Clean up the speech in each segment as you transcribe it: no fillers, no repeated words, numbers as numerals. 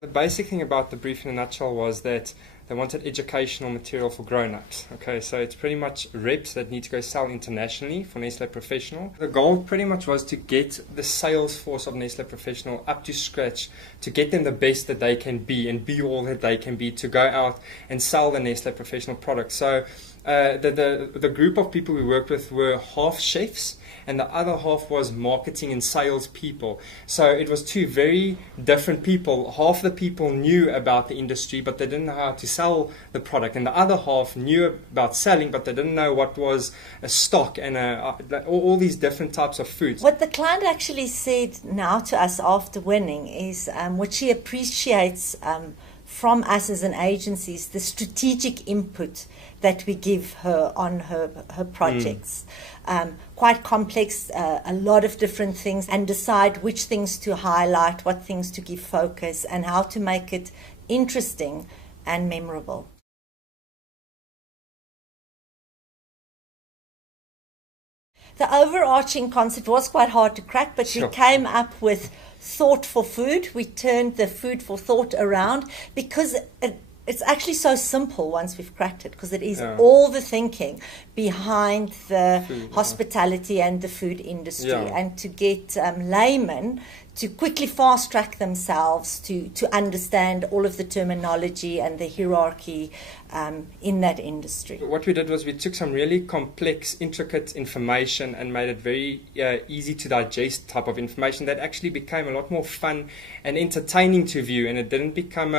The basic thing about the brief in a nutshell was that they wanted educational material for grown-ups. Okay, so it's pretty much reps that need to go sell internationally for Nestlé Professional. The goal pretty much was to get the sales force of Nestlé Professional up to scratch, to get them the best that they can be and be all that they can be, to go out and sell the Nestlé Professional product. So the group of people we worked with were half chefs and the other half was marketing and sales people. So it was two very different people. Half the people knew about the industry, but they didn't know how to sell the product. And the other half knew about selling, but they didn't know what was a stock and all these different types of foods. What the client actually said now to us after winning is what she appreciates from us as an agency is the strategic input that we give her on her projects. Quite complex, a lot of different things, and decide which things to highlight, what things to give focus, and how to make it interesting and memorable. The overarching concept was quite hard to crack, but we came up with thought for food. We turned the food for thought around because it's actually so simple once we've cracked it, because it is all the thinking behind the food, hospitality and the food industry, and to get laymen to quickly fast track themselves to understand all of the terminology and the hierarchy in that industry. What we did was we took some really complex, intricate information and made it very easy to digest type of information that actually became a lot more fun and entertaining to view, and it didn't become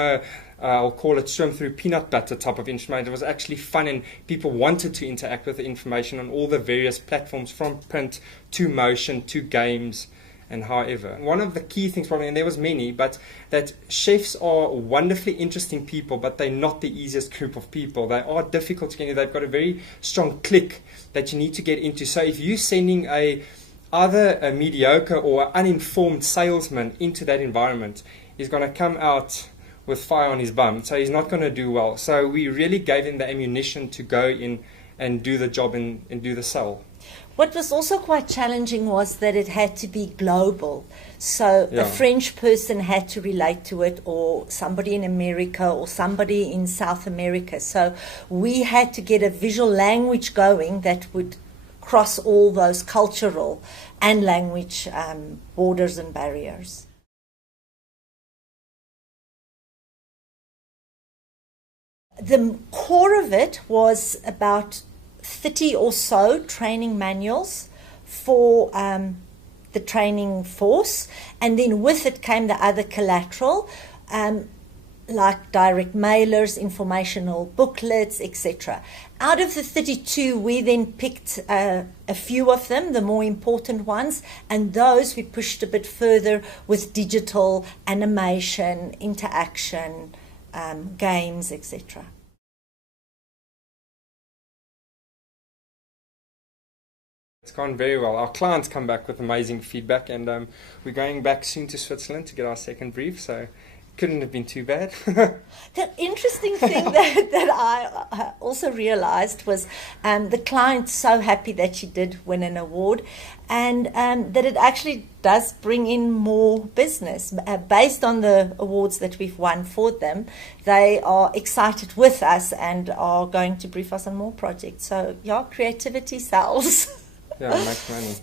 I'll call it swim through peanut butter type of information. It was actually fun and people wanted to interact with the information on all the various platforms, from print to motion to games and however. One of the key things probably, and there was many, but that chefs are wonderfully interesting people, but they're not the easiest group of people. They are difficult to get into. They've got a very strong click that you need to get into. So if you're sending either a mediocre or uninformed salesman into that environment, he's going to come out with fire on his bum, so he's not going to do well. So we really gave him the ammunition to go in and do the job and do the sell. What was also quite challenging was that it had to be global. So a French person had to relate to it, or somebody in America, or somebody in South America. So we had to get a visual language going that would cross all those cultural and language borders and barriers. The core of it was about 30 or so training manuals for the training force, and then with it came the other collateral like direct mailers, informational booklets, etc. Out of the 32, we then picked a few of them, the more important ones, and those we pushed a bit further with digital, animation, interaction, games, etc. It's gone very well. Our clients come back with amazing feedback, and we're going back soon to Switzerland to get our second brief, so it couldn't have been too bad. The interesting thing that I also realized was the client's so happy that she did win an award, and that it actually does bring in more business. Based on the awards that we've won for them, they are excited with us and are going to brief us on more projects. So, yeah, creativity sells. Yeah, it makes money.